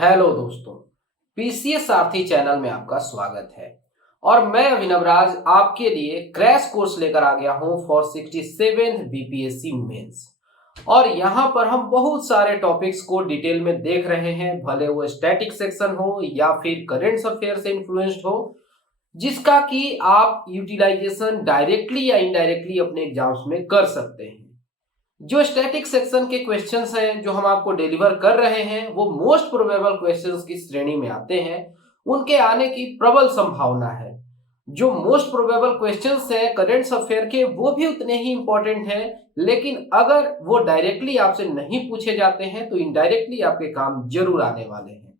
Hello दोस्तों, PCS सारथी channel में आपका स्वागत है। और मैं अभिनव राज आपके लिए क्रैश कोर्स लेकर आ गया हूं फॉर 67 बीपीएससी मेंस। और यहां पर हम बहुत सारे टॉपिक्स को डिटेल में देख रहे हैं, भले वो स्टैटिक सेक्शन हो या फिर करेंट अफेयर से इन्फ्लुएंस्ड हो, जिसका कि आप यूटिलाइजेशन डायरेक्टली या इनडायरेक्टली अपने एग्जाम्स में कर सकते हैं। जो स्टैटिक सेक्शन के क्वेश्चंस हैं जो हम आपको डिलीवर कर रहे हैं वो मोस्ट प्रोबेबल क्वेश्चंस की श्रेणी में आते हैं, उनके आने की प्रबल संभावना है। जो मोस्ट प्रोबेबल क्वेश्चंस हैं करेंट अफेयर के वो भी उतने ही इंपॉर्टेंट हैं, लेकिन अगर वो डायरेक्टली आपसे नहीं पूछे जाते हैं तो इनडायरेक्टली आपके काम जरूर आने वाले हैं।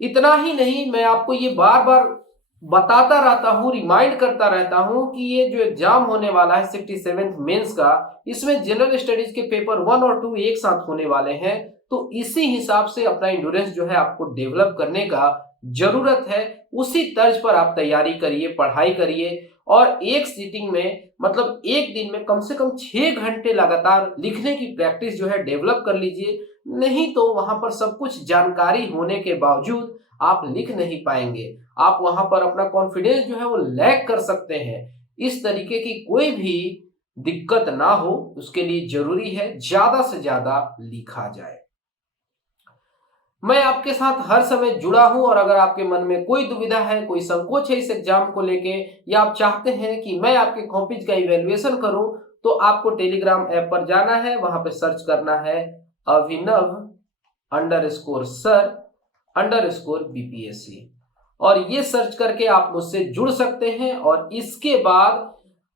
इतना ही नहीं, मैं आपको ये बार बार बताता रहता हूँ, रिमाइंड करता रहता हूँ कि ये जो एग्जाम होने वाला है 67th मेंस का, इसमें जनरल स्टडीज के पेपर 1 और 2 एक साथ होने वाले हैं। तो इसी हिसाब से अपना इंड्योरेंस जो है आपको डेवलप करने का जरूरत है। उसी तर्ज पर आप तैयारी करिए, पढ़ाई करिए और एक सीटिंग में मतलब एक दिन में कम से कम 6 घंटे लगातार लिखने की प्रैक्टिस जो है डेवलप कर लीजिए। नहीं तो वहां पर सब कुछ जानकारी होने के बावजूद आप लिख नहीं पाएंगे। आप वहां पर अपना कॉन्फिडेंस जो है वो लैग कर सकते हैं। इस तरीके की कोई भी दिक्कत ना हो, उसके लिए जरूरी है ज्यादा से ज्यादा लिखा जाए। मैं आपके साथ हर समय जुड़ा हूं और अगर आपके मन में कोई दुविधा है, कोई संकोच है इस एग्जाम को लेके, या आप चाहते हैं कि मैं आपके कॉपीज का इवेल्युएशन करूं, तो आपको टेलीग्राम ऐप पर जाना है, वहां पे सर्च करना है अभिनव_सर_बीपीएससी और ये सर्च करके आप मुझसे जुड़ सकते हैं। और इसके बाद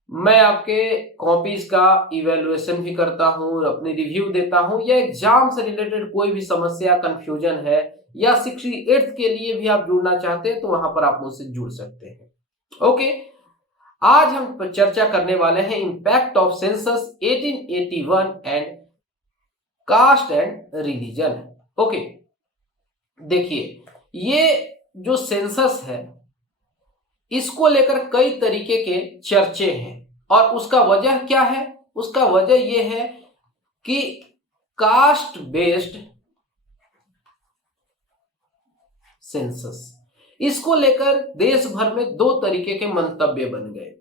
मैं आपके कॉपीज का इवेल्युएशन भी करता हूं, अपनी रिव्यू देता हूं, या एग्जाम से रिलेटेड कोई भी समस्या, कंफ्यूजन है, या 68th के लिए भी आप जुड़ना चाहते हैं तो वहां पर आप मुझसे जुड़ सकते हैं। ओके, आज हम चर्चा करने वाले हैं impact of census 1881 and caste and religion. Okay, देखिए, ये जो सेंसस है इसको लेकर कई तरीके के चर्चे हैं और उसका वजह क्या है? उसका वजह यह है कि कास्ट बेस्ड सेंसस, इसको लेकर देश भर में दो तरीके के मंतव्य बन गए।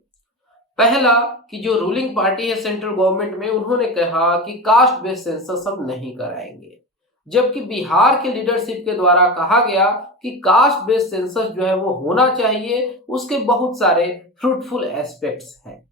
पहला कि जो रूलिंग पार्टी है सेंट्रल गवर्नमेंट में, उन्होंने कहा कि कास्ट बेस्ड सेंसस हम नहीं कराएंगे, जबकि बिहार के लीडरशिप के द्वारा कहा गया कि कास्ट बेस्ड सेंसस जो है वो होना चाहिए। उसके बहुत सारे फ्रूटफुल एस्पेक्ट्स हैं।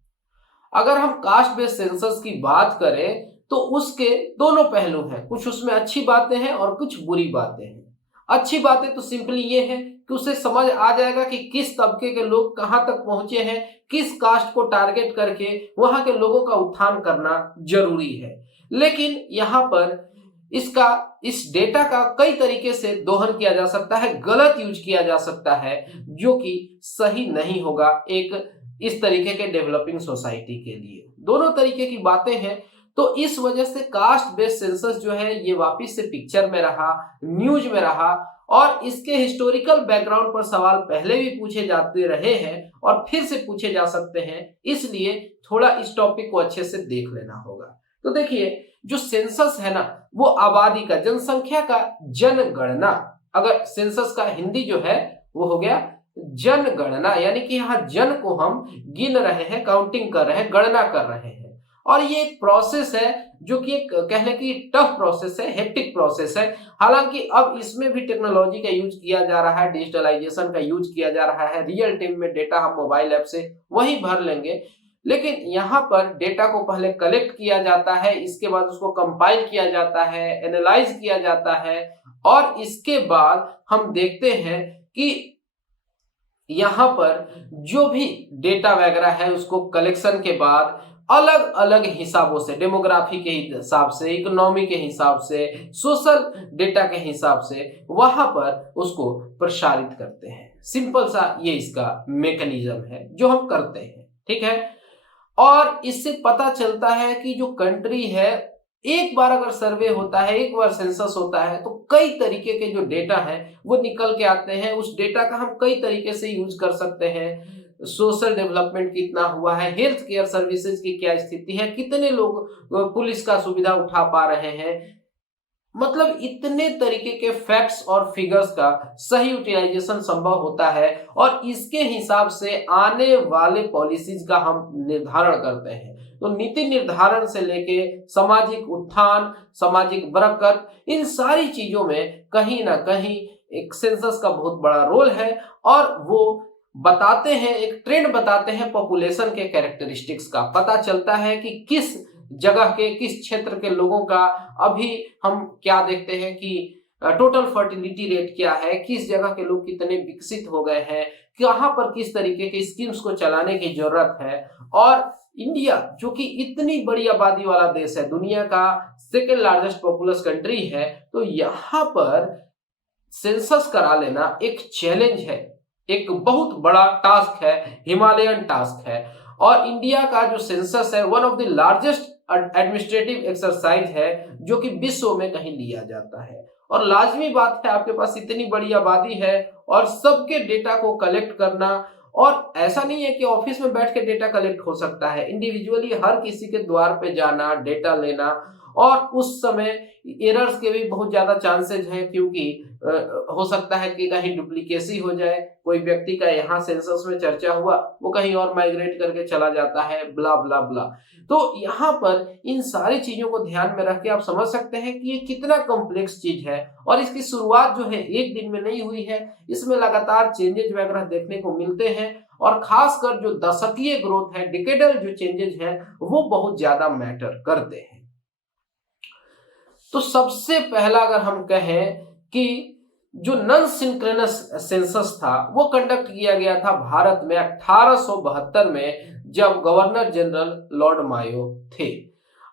अगर हम कास्ट बेस्ड सेंसस की बात करें तो उसके दोनों पहलू हैं, कुछ उसमें अच्छी बातें हैं और कुछ बुरी बातें हैं। अच्छी बातें तो सिंपली ये है कि उसे समझ आ जाएगा कि किस तबके के लोग कहां तक पहुंचे हैं, किस कास्ट को टारगेट करके वहां के लोगों का उत्थान करना जरूरी है। लेकिन यहां पर इस डेटा का कई तरीके से दोहन किया जा सकता है, गलत यूज किया जा सकता है, जो कि सही नहीं होगा एक इस तरीके के डेवलपिंग सोसाइटी के लिए। दोनों तरीके की बातें हैं। तो इस वजह से कास्ट बेस्ड सेंसस जो है ये वापस से पिक्चर में रहा, न्यूज में रहा, और इसके हिस्टोरिकल बैकग्राउंड पर सवाल पहले भी पूछे जाते रहे हैं और फिर से पूछे जा सकते हैं। इसलिए थोड़ा इस टॉपिक को अच्छे से देख लेना होगा। तो देखिए, जो सेंसस है ना, वो आबादी का, जनसंख्या का जनगणना। अगर सेंसस का हिंदी जो है वो हो गया जनगणना, यानी कि यहाँ जन को हम गिन रहे हैं, काउंटिंग कर रहे हैं, गणना कर रहे हैं। और ये एक प्रोसेस है जो कि एक कहने की टफ प्रोसेस है, हेक्टिक प्रोसेस है। हालांकि अब इसमें भी टेक्नोलॉजी का यूज किया जा रहा है, डिजिटलाइजेशन का यूज किया जा रहा है, रियल टाइम में डेटा हम मोबाइल ऐप से वही भर लेंगे। लेकिन यहाँ पर डेटा को पहले कलेक्ट किया जाता है, इसके बाद उसको कंपाइल किया जाता है, एनालाइज किया जाता है, और इसके बाद हम देखते हैं कि यहाँ पर जो भी डेटा वगैरह है उसको कलेक्शन के बाद अलग अलग हिसाबों से, डेमोग्राफी के हिसाब से, इकोनॉमी के हिसाब से, सोशल डेटा के हिसाब से वहां पर उसको प्रसारित करते हैं। सिंपल सा ये इसका मैकेनिज्म है जो हम करते हैं, ठीक है। और इससे पता चलता है कि जो कंट्री है, एक बार अगर सर्वे होता है, एक बार सेंसस होता है, तो कई तरीके के जो डेटा है वो निकल के आते हैं। उस डेटा का हम कई तरीके से यूज कर सकते हैं। सोशल डेवलपमेंट कितना हुआ है, हेल्थ केयर सर्विसेज की क्या स्थिति है, कितने लोग पुलिस का सुविधा उठा पा रहे हैं, मतलब इतने तरीके के फैक्ट्स और फिगर्स का सही यूटिलाइजेशन संभव होता है और इसके हिसाब से आने वाले पॉलिसीज का हम निर्धारण करते हैं। तो नीति निर्धारण से लेके सामाजिक उत्थान, सामाजिक बरकत, इन सारी चीजों में कहीं ना कहीं एक सेंसस का बहुत बड़ा रोल है और वो बताते हैं, एक ट्रेंड बताते हैं पॉपुलेशन के कैरेक्टरिस्टिक्स का। पता चलता है कि किस जगह के, किस क्षेत्र के लोगों का अभी हम क्या देखते हैं कि टोटल फर्टिलिटी रेट क्या है, किस जगह के लोग कितने विकसित हो गए हैं, कहां पर किस तरीके के स्कीम्स को चलाने की जरूरत है। और इंडिया जो कि इतनी बड़ी आबादी वाला देश है, दुनिया का सेकेंड लार्जेस्ट पॉपुलस कंट्री है, तो यहाँ पर सेंसस करा लेना एक चैलेंज है, एक बहुत बड़ा टास्क है, हिमालयन टास्क है। और इंडिया का जो सेंसस है one of the largest administrative exercise है जो कि विश्व में कहीं लिया जाता है। और लाजमी बात है, आपके पास इतनी बड़ी आबादी है और सबके डेटा को कलेक्ट करना, और ऐसा नहीं है कि ऑफिस में बैठ के डेटा कलेक्ट हो सकता है, इंडिविजुअली हर किसी के द्वार पे जाना, डेटा लेना। और उस समय एरर्स के भी बहुत ज्यादा चांसेस हैं क्योंकि हो सकता है कि कहीं डुप्लीकेसी हो जाए, कोई व्यक्ति का यहाँ सेंसस में चर्चा हुआ, वो कहीं और माइग्रेट करके चला जाता है, ब्ला ब्ला ब्ला। तो यहाँ पर इन सारी चीजों को ध्यान में रख के आप समझ सकते हैं कि ये कितना कॉम्प्लेक्स चीज है और इसकी शुरुआत जो है एक दिन में नहीं हुई है, इसमें लगातार चेंजेस वगैरह देखने को मिलते हैं और खासकर जो दशकीय ग्रोथ है, डिकेडल जो चेंजेस हैं, वो बहुत ज्यादा मैटर करते हैं। तो सबसे पहला अगर हम कहें कि जो नॉन सिंक्रोनस सेंसस था वो कंडक्ट किया गया था भारत में 1872 में, जब गवर्नर जनरल लॉर्ड मायो थे।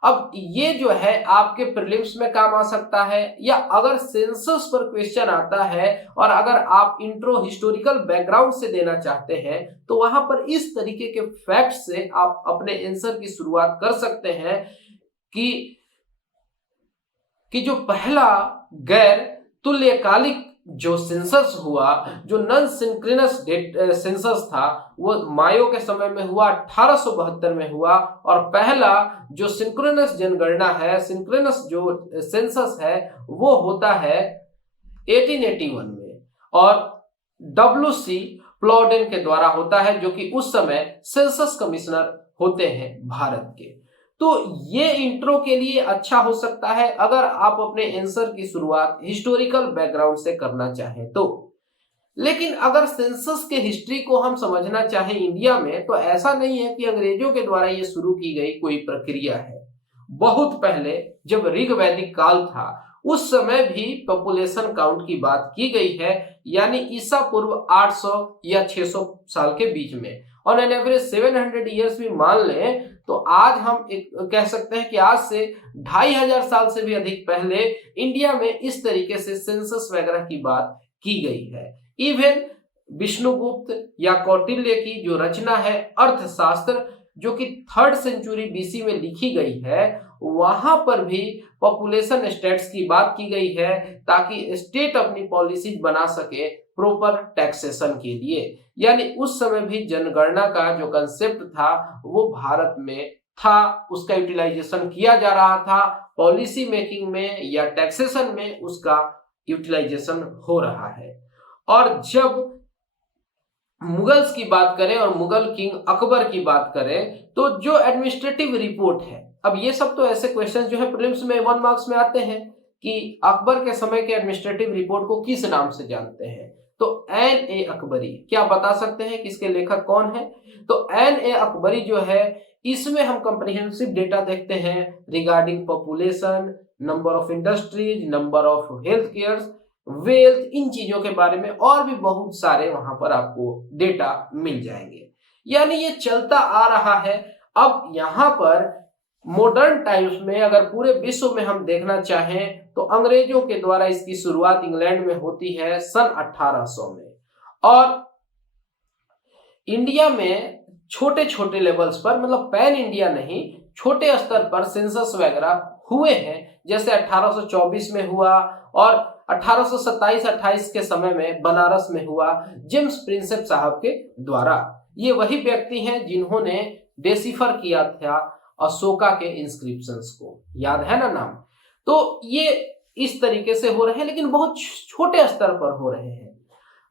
अब ये जो है आपके प्रीलिम्स में काम आ सकता है, या अगर सेंसस पर क्वेश्चन आता है और अगर आप इंट्रो हिस्टोरिकल बैकग्राउंड से देना चाहते हैं तो वहां पर इस तरीके के फैक्ट से आप अपने आंसर की शुरुआत कर सकते हैं कि जो पहला गैर तुल्यकालिक जो सेंसस हुआ, जो नॉन सिंक्रोनस सेंसस था, वो मायो के समय में हुआ, 1872 में हुआ। और पहला जो सिंक्रोनस जनगणना है, सिंक्रोनस जो सेंसस है, वो होता है 1881 में और WC प्लॉडेन के द्वारा होता है, जो कि उस समय सेंसस कमिश्नर होते हैं भारत के। तो ये इंट्रो के लिए अच्छा हो सकता है अगर आप अपने आंसर की शुरुआत हिस्टोरिकल बैकग्राउंड से करना चाहें तो। लेकिन अगर सेंसस के हिस्ट्री को हम समझना चाहें इंडिया में, तो ऐसा नहीं है कि अंग्रेजों के द्वारा ये शुरू की गई कोई प्रक्रिया है। बहुत पहले जब ऋग वैदिक काल था, उस समय भी पॉपुलेशन काउंट की बात की गई है, यानी ईसा पूर्व 800 या 600 साल के बीच में। और एन एवरेज 700 ईयर्स भी मान लें तो आज हम एक कह सकते हैं कि आज से 2500 साल से भी अधिक पहले इंडिया में इस तरीके से सेंसस वगैरह की बात की गई है। इवन विष्णुगुप्त या कौटिल्य की जो रचना है अर्थशास्त्र, जो कि 3rd सेंचुरी BC में लिखी गई है, वहां पर भी पॉपुलेशन स्टेट्स की बात की गई है ताकि स्टेट अपनी पॉलिसी बना सके प्रॉपर टैक्सेशन के लिए। यानी उस समय भी जनगणना का जो कंसेप्ट था वो भारत में था, उसका यूटिलाइजेशन किया जा रहा था, पॉलिसी मेकिंग में या टैक्सेशन में उसका यूटिलाइजेशन हो रहा है। और जब मुगल्स की बात करें और मुगल किंग अकबर की बात करें, तो जो एडमिनिस्ट्रेटिव रिपोर्ट है, अब ये सब तो ऐसे क्वेश्चन जो है प्रीलिम्स में 1 मार्क्स में आते हैं कि अकबर के समय के एडमिनिस्ट्रेटिव रिपोर्ट को किस नाम से जानते हैं, तो N.A. अकबरी। क्या बता सकते हैं कि इसके लेखक कौन है? तो N.A. अकबरी जो है, इसमें हम कंप्रिहेंसिव डेटा देखते हैं regarding population, number of industries, number of health care, wealth, इन चीजों के बारे में और भी बहुत सारे वहां पर आपको डेटा मिल जाएंगे। यानी ये चलता आ रहा है। अब यहाँ पर मॉडर्न टाइम्स में अगर पूरे विश्व में हम देखना चाहें तो अंग्रेजों के द्वारा इसकी शुरुआत इंग्लैंड में होती है सन 1800 में, और इंडिया में छोटे छोटे लेवल्स पर, मतलब पैन इंडिया नहीं, छोटे स्तर पर सेंसस वगैरह हुए हैं। जैसे 1824 में हुआ और 1827-28 के समय में बनारस में हुआ जेम्स प्रिंसेप साहब के द्वारा। ये वही व्यक्ति हैं जिन्होंने डेसिफर किया था अशोका के इंस्क्रिप्शंस को, याद है ना नाम? तो ये इस तरीके से हो रहे हैं, लेकिन बहुत छोटे स्तर पर हो रहे हैं।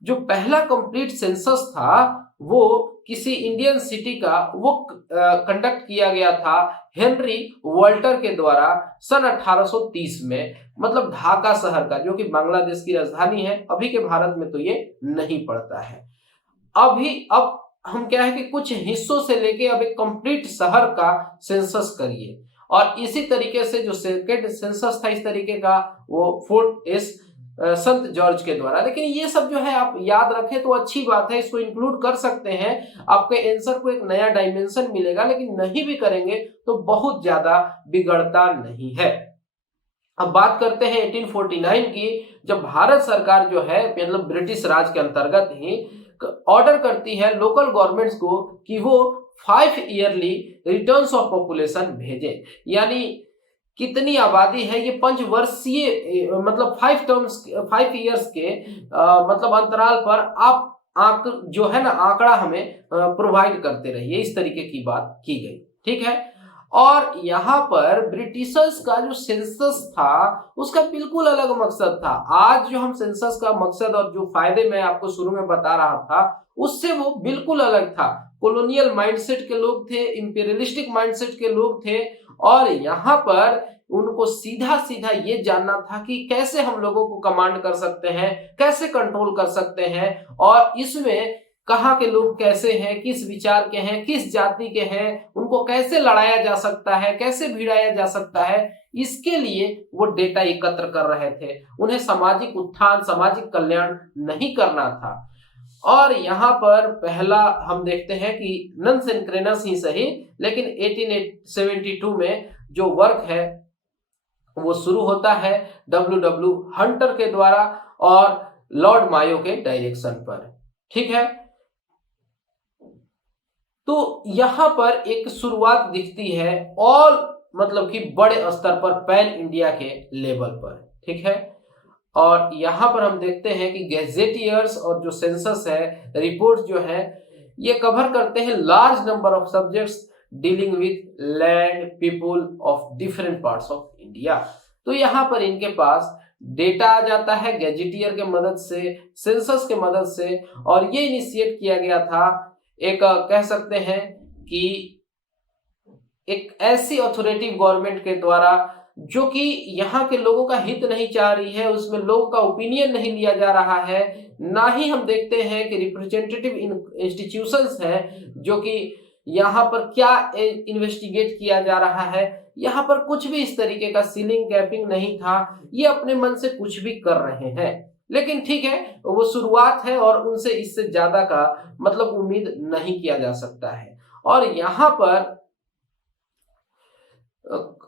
जो पहला कंप्लीट सेंसस था वो किसी इंडियन सिटी का वो कंडक्ट किया गया था हेनरी वॉल्टर के द्वारा सन 1830 में, मतलब ढाका शहर का, जो कि बांग्लादेश की राजधानी है। अभी के भारत में तो ये नहीं पड़ता है। अब हम क्या है कि कुछ हिस्सों से लेके अब एक कंप्लीट शहर का सेंसस करिए, और इसी तरीके से जो सेकेंड सेंसस था इस तरीके का वो फोर्ट एस संत जॉर्ज के द्वारा। लेकिन ये सब जो है आप याद रखें तो अच्छी बात है, इसको इंक्लूड कर सकते हैं, आपके आंसर को एक नया डायमेंशन मिलेगा। लेकिन नहीं भी करेंगे तो बहुत ज्यादा बिगड़ता नहीं है। अब बात करते हैं 1849 की, जब भारत सरकार जो है मतलब ब्रिटिश राज के अंतर्गत ही ऑर्डर करती है लोकल गवर्नमेंट्स को कि वो 5 ईयरली रिटर्न्स ऑफ पॉपुलेशन भेजें, यानी कितनी आबादी है ये पंचवर्षीय मतलब 5 ईयर्स के मतलब अंतराल पर आप जो है ना आंकड़ा हमें प्रोवाइड करते रहिए, इस तरीके की बात की गई। ठीक है, और यहाँ पर ब्रिटिशर्स का जो सेंसस था उसका बिल्कुल अलग मकसद था। आज जो हम सेंसस का मकसद और जो फायदे मैं आपको शुरू में बता रहा था उससे वो बिल्कुल अलग था। कॉलोनियल माइंडसेट के लोग थे, इंपीरियलिस्टिक माइंडसेट के लोग थे, और यहाँ पर उनको सीधा सीधा ये जानना था कि कैसे हम लोगों को कमांड कर सकते हैं, कैसे कंट्रोल कर सकते हैं, और इसमें कहाँ के लोग कैसे हैं, किस विचार के हैं, किस जाति के हैं, उनको कैसे लड़ाया जा सकता है, कैसे भिड़ाया जा सकता है, इसके लिए वो डेटा एकत्र कर रहे थे। उन्हें सामाजिक उत्थान, सामाजिक कल्याण नहीं करना था। और यहाँ पर पहला हम देखते हैं कि नन सिंक्रोनस ही सही, लेकिन 1872 में जो वर्क है वो शुरू होता है W. हंटर के द्वारा और लॉर्ड मायो के डायरेक्शन पर। ठीक है, तो यहां पर एक शुरुआत दिखती है ऑल मतलब कि बड़े स्तर पर पैन इंडिया के लेवल पर। ठीक है, और यहां पर हम देखते हैं कि गैजेटियर्स और जो सेंसस है रिपोर्ट जो है ये कवर करते हैं large number of subjects dealing with land people of different parts of India. तो यहां पर इनके पास डेटा आ जाता है गैजेटियर के मदद से, सेंसस के मदद से, और ये इनिशिएट किया गया था एक कह सकते हैं कि एक ऐसी अथॉरिटेटिव गवर्नमेंट के द्वारा जो कि यहाँ के लोगों का हित नहीं चाह रही है, उसमें लोगों का ओपिनियन नहीं लिया जा रहा है, ना ही हम देखते हैं कि रिप्रेजेंटेटिव इंस्टीट्यूशंस है जो कि यहाँ पर क्या इन्वेस्टिगेट किया जा रहा है। यहाँ पर कुछ भी इस तरीके का सीलिंग कैपिंग नहीं था, ये अपने मन से कुछ भी कर रहे हैं। लेकिन ठीक है, वो शुरुआत है और उनसे इससे ज्यादा का मतलब उम्मीद नहीं किया जा सकता है। और यहाँ पर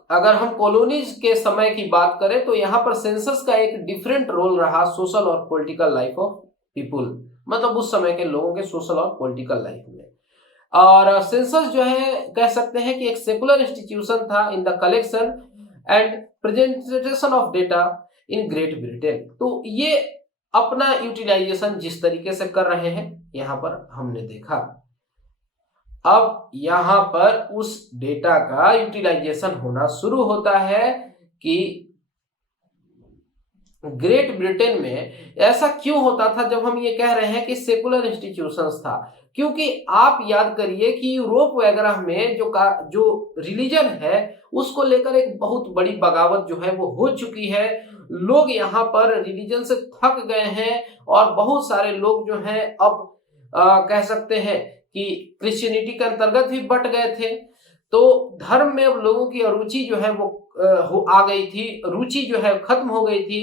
अगर हम कॉलोनीज के समय की बात करें तो यहाँ पर सेंसस का एक डिफरेंट रोल रहा सोशल और पॉलिटिकल लाइफ ऑफ पीपुल, मतलब उस समय के लोगों के सोशल और पॉलिटिकल लाइफ में। और सेंसस जो है कह सकते हैं कि एक सेकुलर इंस्टीट्यूशन था in the collection and presentation of data in great Britain. तो ये अपना यूटिलाइजेशन जिस तरीके से कर रहे हैं यहाँ पर हमने देखा। अब यहाँ पर उस डेटा का यूटिलाइजेशन होना शुरू होता है कि ग्रेट ब्रिटेन में ऐसा क्यों होता था जब हम ये कह रहे हैं कि सेकुलर इंस्टीट्यूशंस था, क्योंकि आप याद करिए कि यूरोप वगैरह में जो रिलीजन है उसको लेकर एक बहुत बड़ी बगावत जो है वो हो चुकी है। लोग यहाँ पर रिलीजन से थक गए हैं और बहुत सारे लोग जो हैं अब कह सकते हैं कि क्रिश्चियनिटी के अंतर्गत भी बट गए थे। तो धर्म में अब लोगों की रुचि जो है वो आ गई थी, रुचि जो है खत्म हो गई थी।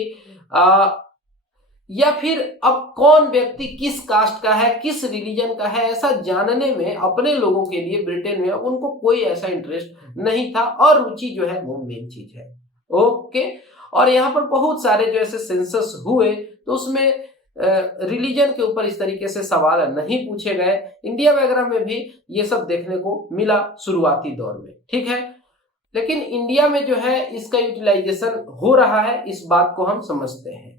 या फिर अब कौन व्यक्ति किस कास्ट का है, किस रिलीजन का है, ऐसा जानने में अपने लोगों के लिए ब्रिटेन में उनको कोई ऐसा इंटरेस्ट नहीं था, और रुचि जो है वो मेन चीज है। ओके, और यहाँ पर बहुत सारे जो ऐसे सेंसस हुए तो उसमें रिलीजन के ऊपर इस तरीके से सवाल नहीं पूछे गए। इंडिया वगैरह में भी ये सब देखने को मिला शुरुआती दौर में। ठीक है, लेकिन इंडिया में जो है इसका यूटिलाइजेशन हो रहा है, इस बात को हम समझते हैं।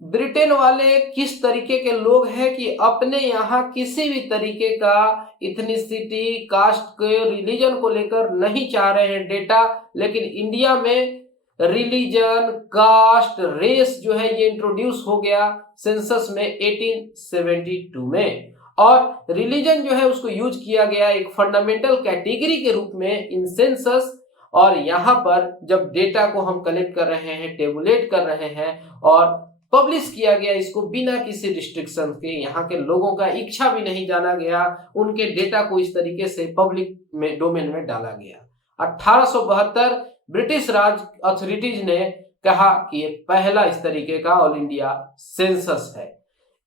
ब्रिटेन वाले किस तरीके के लोग हैं कि अपने यहाँ किसी भी तरीके का इथनिसिटी, कास्ट के, रिलीजन को लेकर नहीं चाह रहे हैं डेटा, लेकिन इंडिया में रिलीजन, कास्ट, रेस जो है ये इंट्रोड्यूस हो गया सेंसस में 1872 में। और रिलीजन जो है उसको यूज किया गया एक फंडामेंटल कैटेगरी के रूप में इन सेंसस। और यहाँ पर जब डेटा को हम कलेक्ट कर रहे हैं, टेबुलेट कर रहे हैं और पब्लिश किया गया इसको बिना किसी रिस्ट्रिक्शन के, यहाँ के लोगों का इच्छा भी नहीं जाना गया, उनके डेटा को इस तरीके से पब्लिक में डोमेन में डाला गया। 1872 ब्रिटिश राज अथॉरिटीज ने कहा कि ये पहला इस तरीके का ऑल इंडिया सेंसस है।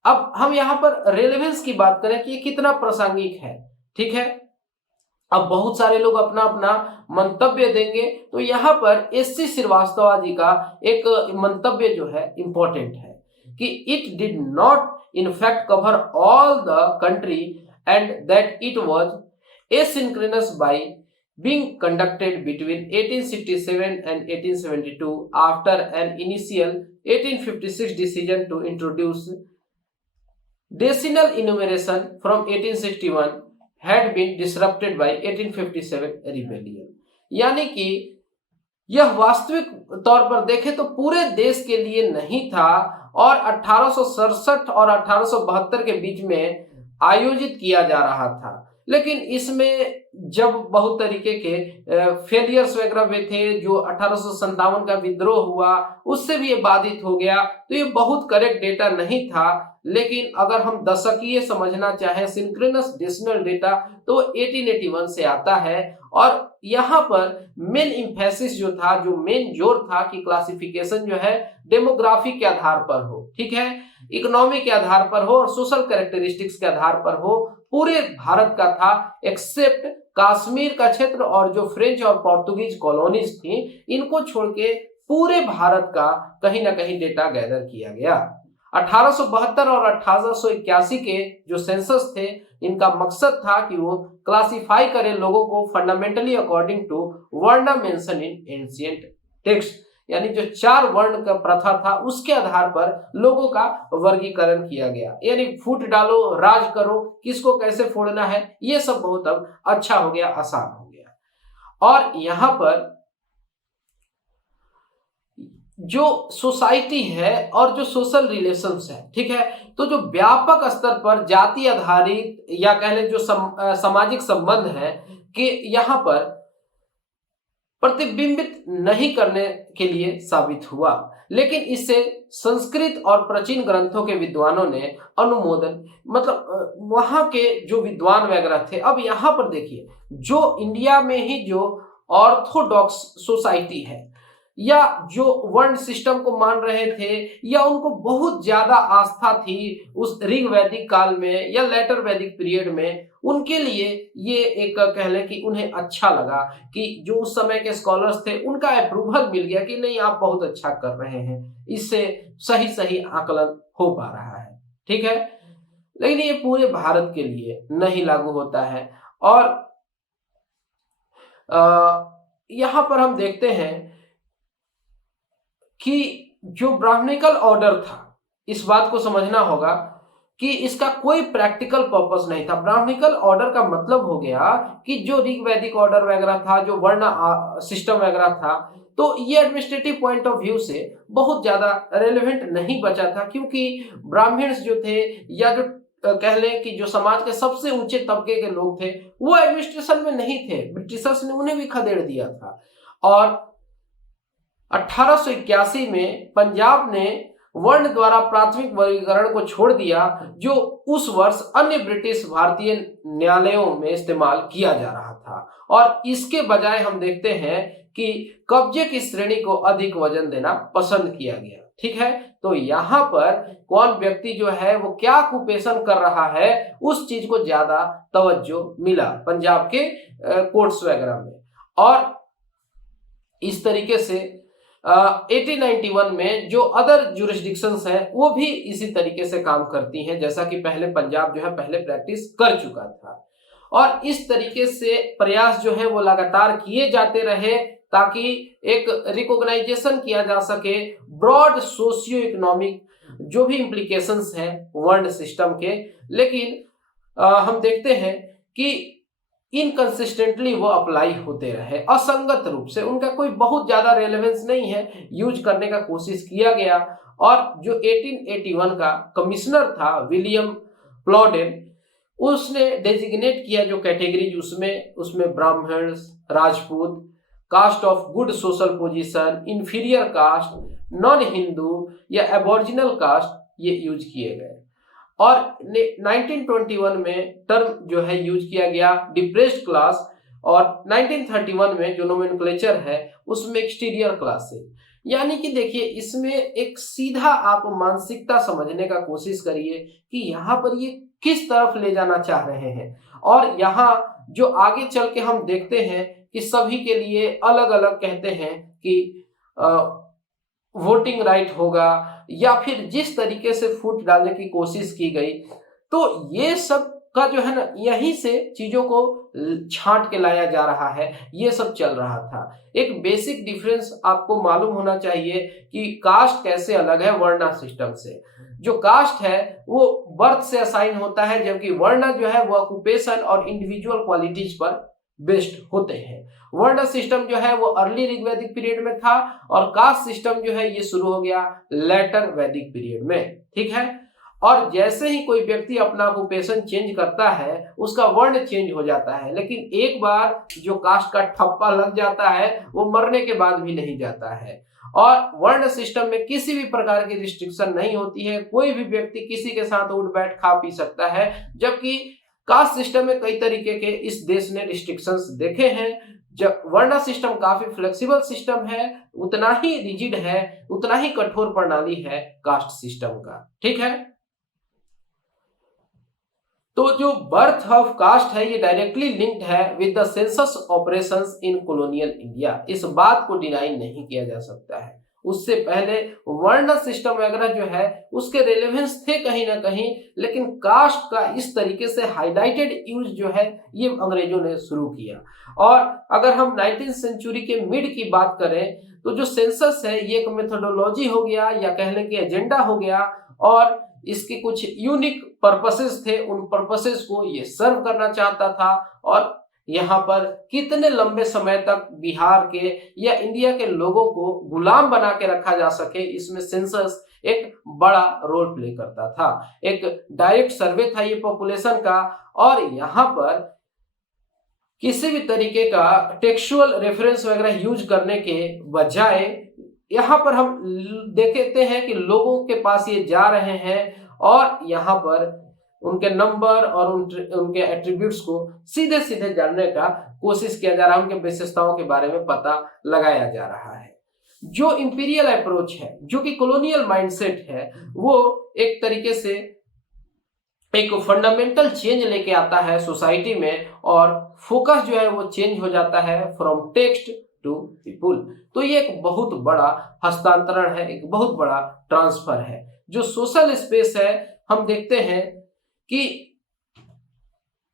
अब हम यहाँ पर रेलेवेंस की बात करें कि ये कितना प्रासंगिक है, ठीक है। अब बहुत सारे लोग अपना अपना मंतव्य देंगे, तो यहाँ पर एससी श्रीवास्तव जी का एक मंतव्य जो है इंपॉर्टेंट है कि it did not in fact cover all the country and that it was asynchronous by being conducted between 1867 and 1872 after an initial 1856 decision to introduce decimal enumeration from 1861 had been disrupted by 1857 rebellion। यानी कि यह वास्तविक तौर पर देखें तो पूरे देश के लिए नहीं था और 1867 और 1872 के बीच में आयोजित किया जा रहा था, लेकिन इसमें जब बहुत तरीके के फेलियर्स वगैरह भी थे, जो 1857 का विद्रोह हुआ उससे भी ये बाधित हो गया, तो ये बहुत करेक्ट डेटा नहीं था। लेकिन अगर हम दशकीय समझना चाहें सिंक्रोनस डेसिमल डेटा तो 1881 से आता है। और यहाँ पर मेन इम्फेसिस जो था, जो मेन जोर था कि क्लासिफिकेशन जो है डेमोग्राफी के आधार पर हो, ठीक है, इकोनॉमी के आधार पर हो और सोशल कैरेक्टरिस्टिक्स के आधार पर हो, पूरे भारत का था एक्सेप्ट कश्मीर का क्षेत्र और जो फ्रेंच और पोर्तुगीज कॉलोनीज थी, इनको छोड़ के पूरे भारत का कहीं ना कहीं डेटा गैदर किया गया। 1872 और 1881 के जो सेंसस थे, इनका मकसद था कि वो क्लासिफाई करें लोगों को फंडामेंटली अकॉर्डिंग टू वर्ण मेंशन इन एंशिएंट टेक्स्ट, यानी जो 4 वर्ण का प्रथा था उसके आधार पर लोगों का वर्गीकरण किया गया। यानी फूट डालो, राज करो, किसको कैसे फोड़ना है, ये सब बहुत अब अच्छा हो गया, आसान हो गया। और यहाँ पर जो सोसाइटी है और जो सोशल रिलेशंस है, ठीक है, तो जो व्यापक स्तर पर जाति आधारित या कह लें जो सामाजिक संबंध है कि यहाँ पर प्रतिबिंबित नहीं करने के लिए साबित हुआ। लेकिन इससे संस्कृत और प्राचीन ग्रंथों के विद्वानों ने अनुमोदन, मतलब वहां के जो विद्वान वगैरह थे। अब यहाँ पर देखिए, जो इंडिया में ही जो ऑर्थोडॉक्स सोसाइटी है या जो वर्ण सिस्टम को मान रहे थे या उनको बहुत ज्यादा आस्था थी उस ऋग वैदिक काल में या लेटर वैदिक पीरियड में, उनके लिए ये एक कह लें कि उन्हें अच्छा लगा कि जो उस समय के स्कॉलर्स थे उनका अप्रूवल मिल गया कि नहीं आप बहुत अच्छा कर रहे हैं, इससे सही सही आकलन हो पा रहा है, ठीक है। लेकिन ये पूरे भारत के लिए नहीं लागू होता है। और यहाँ पर हम देखते हैं कि जो ब्राह्मणिकल ऑर्डर था, इस बात को समझना होगा कि इसका कोई प्रैक्टिकल पर्पस नहीं था। ब्राह्मणिकल ऑर्डर का मतलब हो गया कि जो ऋग वैदिक ऑर्डर वगैरह था, जो वर्ण सिस्टम वगैरह था, तो ये एडमिनिस्ट्रेटिव पॉइंट ऑफ व्यू से बहुत ज्यादा रेलेवेंट नहीं बचा था, क्योंकि ब्राह्मण्स जो थे या जो कह लें कि जो समाज के सबसे ऊंचे तबके के लोग थे वो एडमिनिस्ट्रेशन में नहीं थे, ब्रिटिशर्स ने उन्हें भी खदेड़ दिया था। और 1881 में पंजाब ने वर्ण द्वारा प्राथमिक वर्गीकरण को छोड़ दिया, जो उस वर्ष अन्य ब्रिटिश भारतीय न्यायालयों में इस्तेमाल किया जा रहा था। और इसके बजाय हम देखते हैं कि कब्जे की श्रेणी को अधिक वजन देना पसंद किया गया, ठीक है। तो यहाँ पर कौन व्यक्ति जो है वो क्या ऑक्यूपेशन कर रहा है उस चीज को ज्यादा तवज्जो मिला पंजाब के कोर्ट्स वगैरह में। और इस तरीके से 1891 में जो अदर जुरिस्डिक्शंस है वो भी इसी तरीके से काम करती हैं, जैसा कि पहले पंजाब जो है पहले प्रैक्टिस कर चुका था। और इस तरीके से प्रयास जो है वो लगातार किए जाते रहे ताकि एक रिकॉग्नाइजेशन किया जा सके ब्रॉड सोशियो इकोनॉमिक जो भी इम्प्लीकेशंस हैं वर्ण सिस्टम के। लेकिन हम देखते हैं कि इनकंसिस्टेंटली वो अप्लाई होते रहे, असंगत रूप से, उनका कोई बहुत ज्यादा रेलेवेंस नहीं है, यूज करने का कोशिश किया गया। और जो 1881 का कमिश्नर था विलियम प्लॉडेन, उसने डेजिग्नेट किया जो कैटेगरीज, उसमें Brahmin, Rajput, caste of good social position, inferior caste, non Hindu या एबोरिजिनल कास्ट, ये यूज किए गए। और 1921 में टर्म जो है यूज किया गया डिप्रेस्ड क्लास, और 1931 में जो नोमेनक्लेचर है उसमें एक्सटीरियर क्लास है। यानी कि देखिए, इसमें एक सीधा आप मानसिकता समझने का कोशिश करिए कि यहाँ पर ये किस तरफ ले जाना चाह रहे हैं। और यहाँ जो आगे चल के हम देखते हैं कि सभी के लिए अलग अलग कहते हैं कि वोटिंग राइट होगा, या फिर जिस तरीके से फूट डालने की कोशिश की गई, तो ये सब का जो है ना, यहीं से चीजों को छांट के लाया जा रहा है, ये सब चल रहा था। एक बेसिक डिफरेंस आपको मालूम होना चाहिए कि कास्ट कैसे अलग है वर्णा सिस्टम से। जो कास्ट है वो बर्थ से असाइन होता है, जबकि वर्णा जो है वो ऑक्यूपेशन और इंडिविजुअल क्वालिटीज पर बेस्ड होते हैं। वर्ण सिस्टम जो है वो अर्ली ऋग्वैदिक पीरियड में था, और कास्ट सिस्टम जो है ये शुरू हो गया लेटर वैदिक पीरियड में, ठीक है। और जैसे ही कोई व्यक्ति अपना ऑक्यूपेशन चेंज करता है, उसका वर्ण चेंज हो जाता है, लेकिन एक बार जो कास्ट का ठप्पा लग जाता है वो मरने के बाद भी नहीं जाता है। और वर्ण सिस्टम में किसी भी प्रकार की रिस्ट्रिक्शन नहीं होती है, कोई भी व्यक्ति किसी के साथ उठ बैठ खा पी सकता है, जबकि कास्ट सिस्टम में कई तरीके के इस देश ने रिस्ट्रिक्शंस देखे हैं। जब वर्णा सिस्टम काफी फ्लेक्सिबल सिस्टम है, उतना ही रिजिड है, उतना ही कठोर प्रणाली है कास्ट सिस्टम का, ठीक है। तो जो बर्थ ऑफ कास्ट है ये डायरेक्टली लिंक्ड है with the census operations in colonial India, इस बात को डिनाई नहीं किया जा सकता है। उससे पहले वर्ण सिस्टम वगैरह जो है उसके रेलेवेंस थे कहीं ना कहीं, लेकिन कास्ट का इस तरीके से हाईलाइटेड यूज जो है ये अंग्रेजों ने शुरू किया। और अगर हम 19th सेंचुरी के मिड की बात करें तो जो सेंसस है ये एक मेथोडोलॉजी हो गया, या कह लें कि एजेंडा हो गया, और इसके कुछ यूनिक पर्पसेस थे, उन पर्पसेस को ये सर्व करना चाहता था। और यहाँ पर कितने लंबे समय तक बिहार के या इंडिया के लोगों को गुलाम बना के रखा जा सके, इसमें सेंसस एक बड़ा रोल प्ले करता था। एक डायरेक्ट सर्वे था ये पॉपुलेशन का, और यहाँ पर किसी भी तरीके का टेक्सुअल रेफरेंस वगैरह यूज करने के बजाय यहाँ पर हम देखते हैं कि लोगों के पास ये जा रहे हैं, और यहाँ पर उनके नंबर और उनके एट्रीब्यूट्स को सीधे सीधे जानने का कोशिश किया जा रहा है, उनके विशेषताओं के बारे में पता लगाया जा रहा है। जो इंपीरियल अप्रोच है, जो कि कॉलोनियल माइंडसेट है, वो एक तरीके से एक फंडामेंटल चेंज लेके आता है सोसाइटी में, और फोकस जो है वो चेंज हो जाता है फ्रॉम टेक्स्ट टू पीपुल। तो ये एक बहुत बड़ा हस्तांतरण है, एक बहुत बड़ा ट्रांसफर है। जो सोशल स्पेस है, हम देखते हैं कि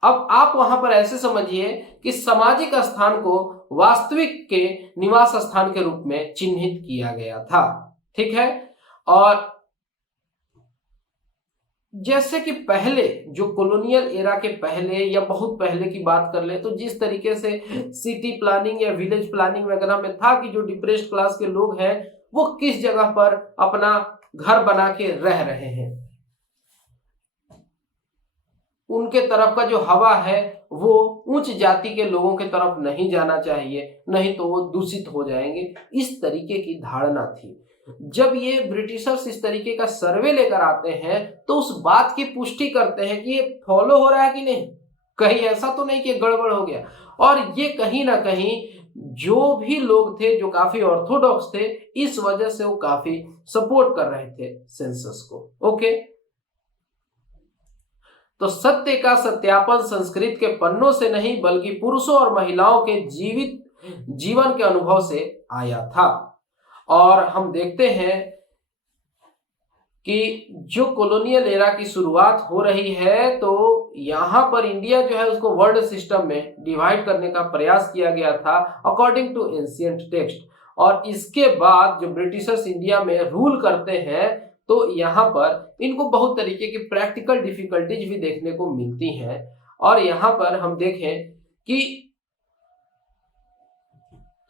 अब आप वहां पर ऐसे समझिए कि सामाजिक स्थान को वास्तविक के निवास स्थान के रूप में चिन्हित किया गया था, ठीक है। और जैसे कि पहले जो कॉलोनियल एरा के पहले या बहुत पहले की बात कर ले, तो जिस तरीके से सिटी प्लानिंग या विलेज प्लानिंग वगैरह में था कि जो डिप्रेस्ड क्लास के लोग हैं वो किस जगह पर अपना घर बना के रह रहे हैं, उनके तरफ का जो हवा है वो उच्च जाति के लोगों के तरफ नहीं जाना चाहिए, नहीं तो वो दूषित हो जाएंगे, इस तरीके की धारणा थी। जब ये ब्रिटिशर्स इस तरीके का सर्वे लेकर आते हैं तो उस बात की पुष्टि करते हैं कि ये फॉलो हो रहा है कि नहीं, कहीं ऐसा तो नहीं कि गड़बड़ हो गया। और ये कहीं ना कहीं जो भी लोग थे जो काफी ऑर्थोडॉक्स थे, इस वजह से वो काफी सपोर्ट कर रहे थे सेंसस को, ओके। तो सत्य का सत्यापन संस्कृत के पन्नों से नहीं बल्कि पुरुषों और महिलाओं के जीवन के अनुभव से आया था। और हम देखते हैं कि जो कॉलोनियल एरा की शुरुआत हो रही है तो यहाँ पर इंडिया जो है उसको वर्ल्ड सिस्टम में डिवाइड करने का प्रयास किया गया था अकॉर्डिंग टू एंशिएंट टेक्स्ट। और इसके बाद जो ब्रिटिशर्स इंडिया में रूल करते हैं तो यहाँ पर इनको बहुत तरीके की प्रैक्टिकल डिफिकल्टीज भी देखने को मिलती हैं। और यहाँ पर हम देखें कि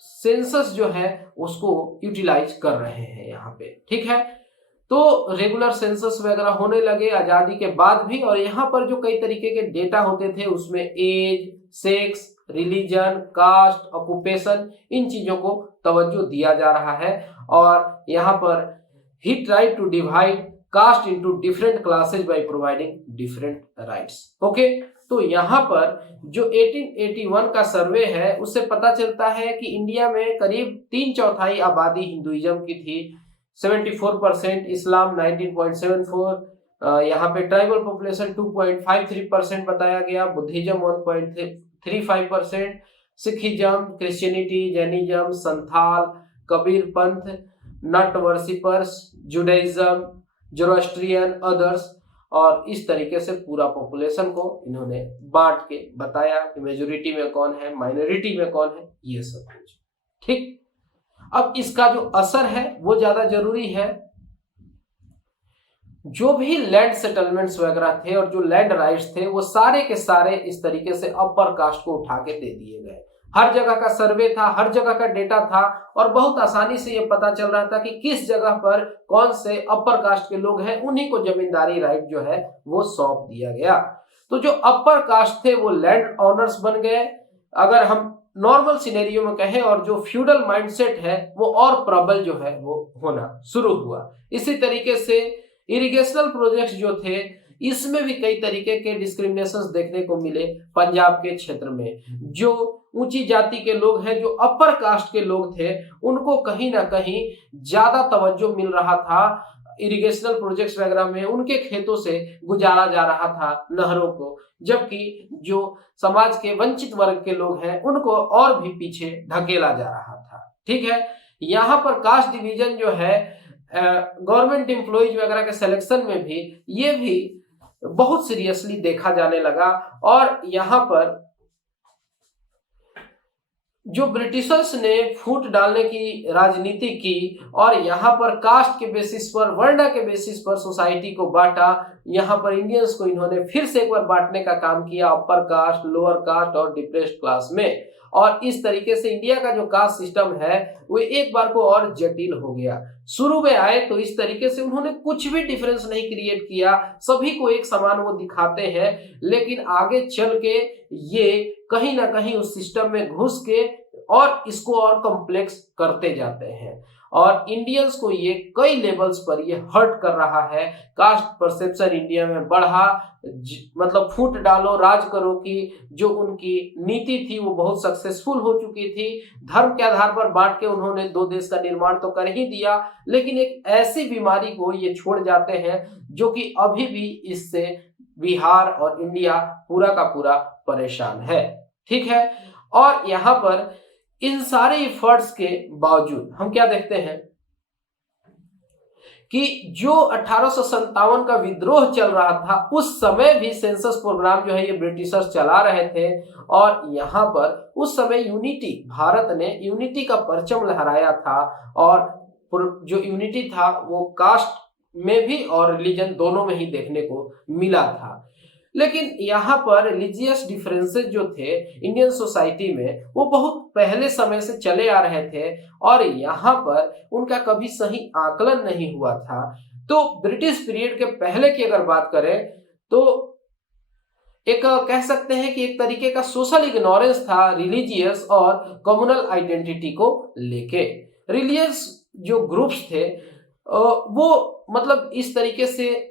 सेंसस जो है उसको यूटिलाइज कर रहे हैं यहाँ पे। ठीक है, तो रेगुलर सेंसस वगैरह होने लगे आजादी के बाद भी, और यहाँ पर जो कई तरीके के डेटा होते थे उसमें age, sex, religion, caste, occupation, इन चीजों को तवज्जो दिया जा रहा है। और यहाँ पर ही tried to divide caste into different classes by providing different rights. Okay, तो यहाँ पर जो 1881 का सर्वे है उससे पता चलता है कि इंडिया में करीब 3/4 आबादी हिंदुइज्म की थी, 74%, इस्लाम 19.74, यहाँ पे ट्राइबल पॉपुलेशन 2.53% बताया गया, Buddhism 1.35%, Sikhism, Christianity, Jainism, Santhal, Kabir Panth, नट वर्शिपर्स, जुडाइज्म, जोरोस्ट्रियन, अदर्स, और इस तरीके से पूरा पॉपुलेशन को इन्होंने बांट के बताया कि मेजोरिटी में कौन है, माइनॉरिटी में कौन है, ये सब कुछ। ठीक, अब इसका जो असर है वो ज्यादा जरूरी है। जो भी लैंड सेटलमेंट्स वगैरह थे और जो लैंड राइट्स थे वो सारे के सारे इस तरीके से अपर कास्ट को उठा के दे दिए गए। हर जगह का सर्वे था, हर जगह का डेटा था, और बहुत आसानी से ये पता चल रहा था कि किस जगह पर कौन से अपर कास्ट के लोग हैं, उन्हीं को जमींदारी राइट जो है वो सौंप दिया गया। तो जो अपर कास्ट थे वो लैंड ऑनर्स बन गए, अगर हम नॉर्मल सिनेरियो में कहें, और जो फ्यूडल माइंडसेट है वो और प्रबल जो है वो होना शुरू हुआ। इसी तरीके से इरिगेशनल प्रोजेक्ट्स जो थे इसमें भी कई तरीके के डिस्क्रिमिनेशंस देखने को मिले। पंजाब के क्षेत्र में जो ऊंची जाति के लोग हैं, जो अपर कास्ट के लोग थे, उनको कहीं ना कहीं ज्यादा तवज्जो मिल रहा था इरिगेशनल प्रोजेक्ट्स वगैरह में, उनके खेतों से गुजारा जा रहा था नहरों को, जबकि जो समाज के वंचित वर्ग के लोग हैं उनको और भी पीछे ढकेला जा रहा था। ठीक है, यहाँ पर कास्ट डिवीजन जो है गवर्नमेंट एम्प्लॉइज वगैरह के सिलेक्शन में भी ये भी बहुत सीरियसली देखा जाने लगा। और यहाँ पर जो ब्रिटिशर्स ने फूट डालने की राजनीति की और यहाँ पर कास्ट के बेसिस पर, वर्ण के बेसिस पर सोसाइटी को बांटा, यहाँ पर इंडियंस को इन्होंने फिर से एक बार बांटने का काम किया अपर कास्ट, लोअर कास्ट और डिप्रेस्ड क्लास में। और इस तरीके से इंडिया का जो कास्ट सिस्टम है वो एक बार को और जटिल हो गया। शुरू में आए तो इस तरीके से उन्होंने कुछ भी डिफरेंस नहीं क्रिएट किया, सभी को एक समान वो दिखाते हैं, लेकिन आगे चल के ये कहीं ना कहीं उस सिस्टम में घुस के और इसको और कॉम्प्लेक्स करते जाते हैं। और इंडियंस को ये कई लेवल्स पर ये हर्ट कर रहा है। कास्ट परसेप्शन इंडिया में बढ़ा, मतलब फूट डालो राज करो की जो उनकी नीति थी वो बहुत सक्सेसफुल हो चुकी थी। धर्म के आधार पर बांट के उन्होंने दो देश का निर्माण तो कर ही दिया, लेकिन एक ऐसी बीमारी को ये छोड़ जाते हैं जो कि अभी भी इससे बिहार और इंडिया पूरा का पूरा परेशान है। ठीक है, और यहाँ पर इन सारे एफर्ट्स के बावजूद हम क्या देखते हैं कि जो 1857 का विद्रोह चल रहा था उस समय भी सेंसस प्रोग्राम जो है ये ब्रिटिशर्स चला रहे थे। और यहाँ पर उस समय यूनिटी, भारत ने यूनिटी का परचम लहराया था, और जो यूनिटी था वो कास्ट में भी और रिलीजन दोनों में ही देखने को मिला था। लेकिन यहाँ पर रिलीजियस डिफरेंसेस जो थे इंडियन सोसाइटी में वो बहुत पहले समय से चले आ रहे थे, और यहाँ पर उनका कभी सही आकलन नहीं हुआ था। तो ब्रिटिश पीरियड के पहले की अगर बात करें तो एक कह सकते हैं कि एक तरीके का सोशल इग्नोरेंस था रिलीजियस और कम्युनल आइडेंटिटी को लेके। रिलीजियस जो ग्रुप्स थे वो मतलब इस तरीके से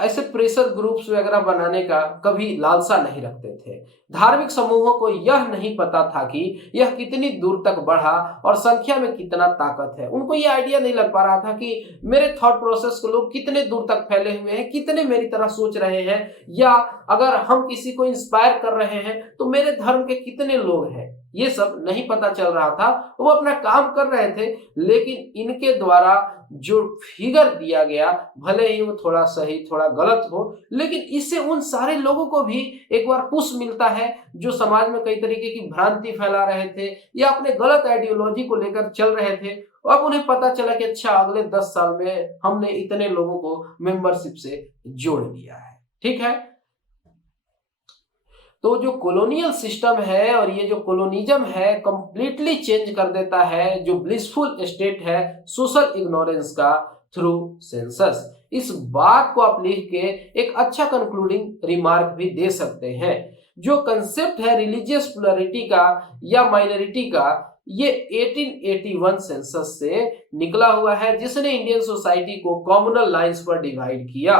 ऐसे प्रेशर ग्रुप्स वगैरह बनाने का कभी लालसा नहीं रखते थे। धार्मिक समूहों को यह नहीं पता था कि यह कितनी दूर तक बढ़ा और संख्या में कितना ताकत है। उनको यह आइडिया नहीं लग पा रहा था कि मेरे थॉट प्रोसेस को लोग कितने दूर तक फैले हुए हैं, कितने मेरी तरह सोच रहे हैं, या अगर हम किसी को इंस्पायर कर रहे हैं तो मेरे धर्म के कितने लोग हैं, ये सब नहीं पता चल रहा था। वो अपना काम कर रहे थे, लेकिन इनके द्वारा जो फिगर दिया गया भले ही वो थोड़ा सही थोड़ा गलत हो, लेकिन इससे उन सारे लोगों को भी एक बार पुश मिलता है जो समाज में कई तरीके की भ्रांति फैला रहे थे या अपने गलत आइडियोलॉजी को लेकर चल रहे थे। अब उन्हें पता चला कि अच्छा अगले 10 साल में हमने इतने लोगों को मेंबरशिप से जोड़ दिया है। ठीक है, तो जो कॉलोनियल सिस्टम है और ये जो कॉलोनिज्म है कंप्लीटली चेंज कर देता है जो ब्लिसफुल स्टेट है सोशल इग्नोरेंस का थ्रू सेंसस। इस बात को आप लिख के एक अच्छा कंक्लूडिंग रिमार्क भी दे सकते हैं। जो कंसेप्ट है रिलीजियस प्लुरलिटी का या माइनॉरिटी का, ये 1881 सेंसस से निकला हुआ है जिसने इंडियन सोसाइटी को कम्युनल लाइंस पर डिवाइड किया।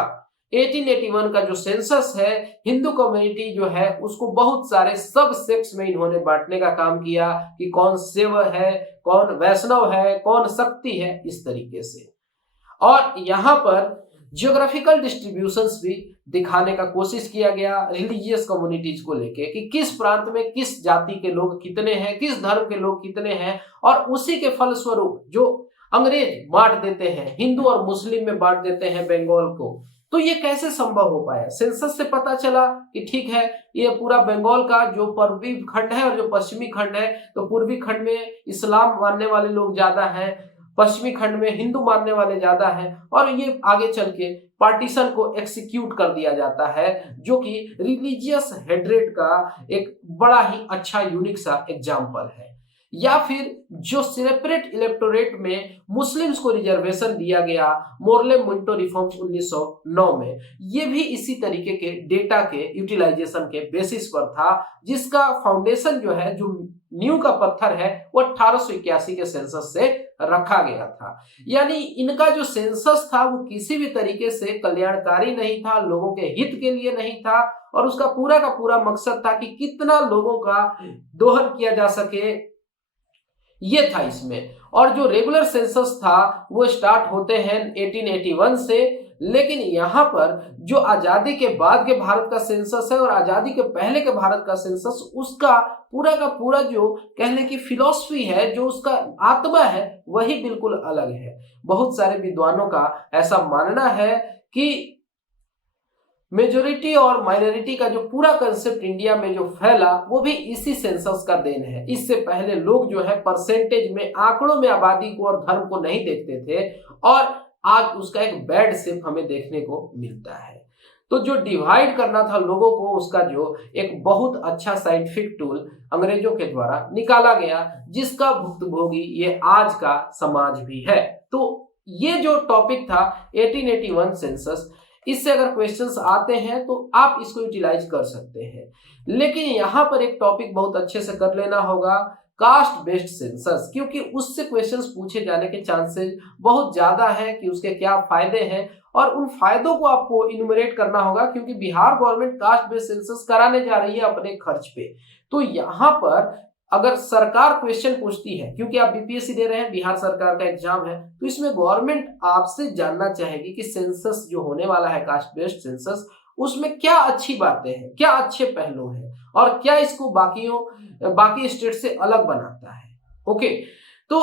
1881 का जो सेंसस है हिंदू कम्युनिटी जो है उसको बहुत सारे सब सेक्ट्स में इन्होंने बांटने का काम किया कि कौन शैव है, कौन वैष्णव है, कौन शक्ति है, इस तरीके से। और यहाँ पर जियोग्राफिकल डिस्ट्रीब्यूशंस भी दिखाने का कोशिश किया गया रिलीजियस कम्युनिटीज को लेके कि किस प्रांत में किस जाति के लोग कितने हैं, किस धर्म के लोग कितने हैं, और उसी के फलस्वरूप जो अंग्रेज बांट देते हैं हिंदू और मुस्लिम में बांट देते हैं बंगाल को। तो ये कैसे संभव हो पाया? सेंसस से पता चला कि ठीक है ये पूरा बंगाल का जो पूर्वी खंड है और जो पश्चिमी खंड है, तो पूर्वी खंड में इस्लाम मानने वाले लोग ज्यादा हैं, पश्चिमी खंड में हिंदू मानने वाले ज्यादा हैं, और ये आगे चल के पार्टीशन को एक्सिक्यूट कर दिया जाता है जो कि रिलीजियस हेड्रेड का एक बड़ा ही अच्छा यूनिक सा एग्जाम्पल है। या फिर जो सेपरेट इलेक्टोरेट में मुस्लिम्स को रिजर्वेशन दिया गया मोरले मिंटो रिफॉर्म्स 1909 में, ये भी इसी तरीके के डेटा के यूटिलाइजेशन के बेसिस पर था जिसका फाउंडेशन जो है, जो नींव का पत्थर है, वो 1881 के सेंसस से रखा गया था। यानी इनका जो सेंसस था वो किसी भी तरीके से कल्याणकारी नहीं था, लोगों के हित के लिए नहीं था, और उसका पूरा का पूरा मकसद था कि कितना लोगों का दोहन किया जा सके, ये था इसमें। और जो रेगुलर सेंसस था वो स्टार्ट होते हैं 1881 से, लेकिन यहाँ पर जो आजादी के बाद के भारत का सेंसस है और आजादी के पहले के भारत का सेंसस, उसका पूरा का पूरा जो कहने की फिलॉसफी है, जो उसका आत्मा है, वही बिल्कुल अलग है। बहुत सारे विद्वानों का ऐसा मानना है कि मेजोरिटी और माइनॉरिटी का जो पूरा कंसेप्ट इंडिया में जो फैला वो भी इसी सेंसस का देन है। इससे पहले लोग जो है परसेंटेज में, आंकड़ों में आबादी को और धर्म को नहीं देखते थे, और आज उसका एक बैड शेप हमें देखने को मिलता है। तो जो डिवाइड करना था लोगों को, उसका जो एक बहुत अच्छा साइंटिफिक टूल अंग्रेजों के द्वारा निकाला गया, जिसका भुक्तभोगी ये आज का समाज भी है। तो ये जो टॉपिक था 1881 सेंसस, इससे अगर क्वेश्चंस आते हैं तो आप इसको यूटिलाइज कर सकते हैं। लेकिन यहाँ पर एक टॉपिक बहुत अच्छे से कर लेना होगा, कास्ट बेस्ड सेंसस, क्योंकि उससे क्वेश्चंस पूछे जाने के चांसेस बहुत ज्यादा है कि उसके क्या फायदे हैं, और उन फायदों को आपको इन्यूमरेट करना होगा, क्योंकि Bihar government caste based census कराने जा रही है अपने खर्च पे। तो यहाँ पर अगर सरकार क्वेश्चन पूछती है, क्योंकि आप बीपीएससी दे रहे हैं, बिहार सरकार का एग्जाम है, तो इसमें गवर्नमेंट आपसे जानना चाहेगी कि सेंसस जो होने वाला है कास्ट बेस्ड सेंसस, उसमें क्या अच्छी बातें हैं, क्या अच्छे पहलू हैं, और क्या इसको बाकी स्टेट से अलग बनाता है। ओके, तो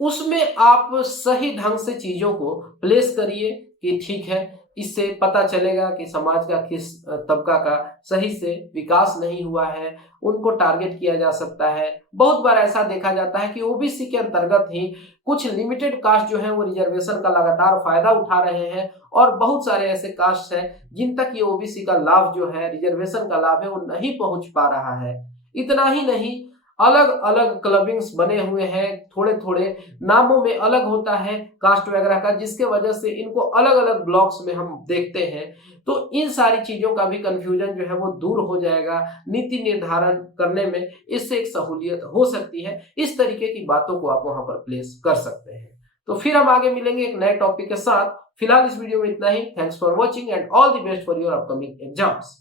उसमें आप सही ढंग से चीजों को प्लेस करिए कि ठीक है, इससे पता चलेगा कि समाज का किस तबका का सही से विकास नहीं हुआ है, उनको टारगेट किया जा सकता है। बहुत बार ऐसा देखा जाता है कि ओबीसी के अंतर्गत ही कुछ लिमिटेड कास्ट जो है वो रिजर्वेशन का लगातार फायदा उठा रहे हैं, और बहुत सारे ऐसे कास्ट हैं जिन तक ये ओबीसी का लाभ जो है, रिजर्वेशन का लाभ है, वो नहीं पहुंच पा रहा है। इतना ही नहीं, अलग अलग क्लबिंग्स बने हुए हैं, थोड़े थोड़े नामों में अलग होता है कास्ट वगैरह का, जिसके वजह से इनको अलग अलग ब्लॉक्स में हम देखते हैं। तो इन सारी चीजों का भी कंफ्यूजन जो है वो दूर हो जाएगा नीति निर्धारण करने में, इससे एक सहूलियत हो सकती है। इस तरीके की बातों को आप वहां पर प्लेस कर सकते हैं। तो फिर हम आगे मिलेंगे एक नए टॉपिक के साथ। फिलहाल इस वीडियो में इतना ही। Thanks for watching and all the best for your upcoming exams.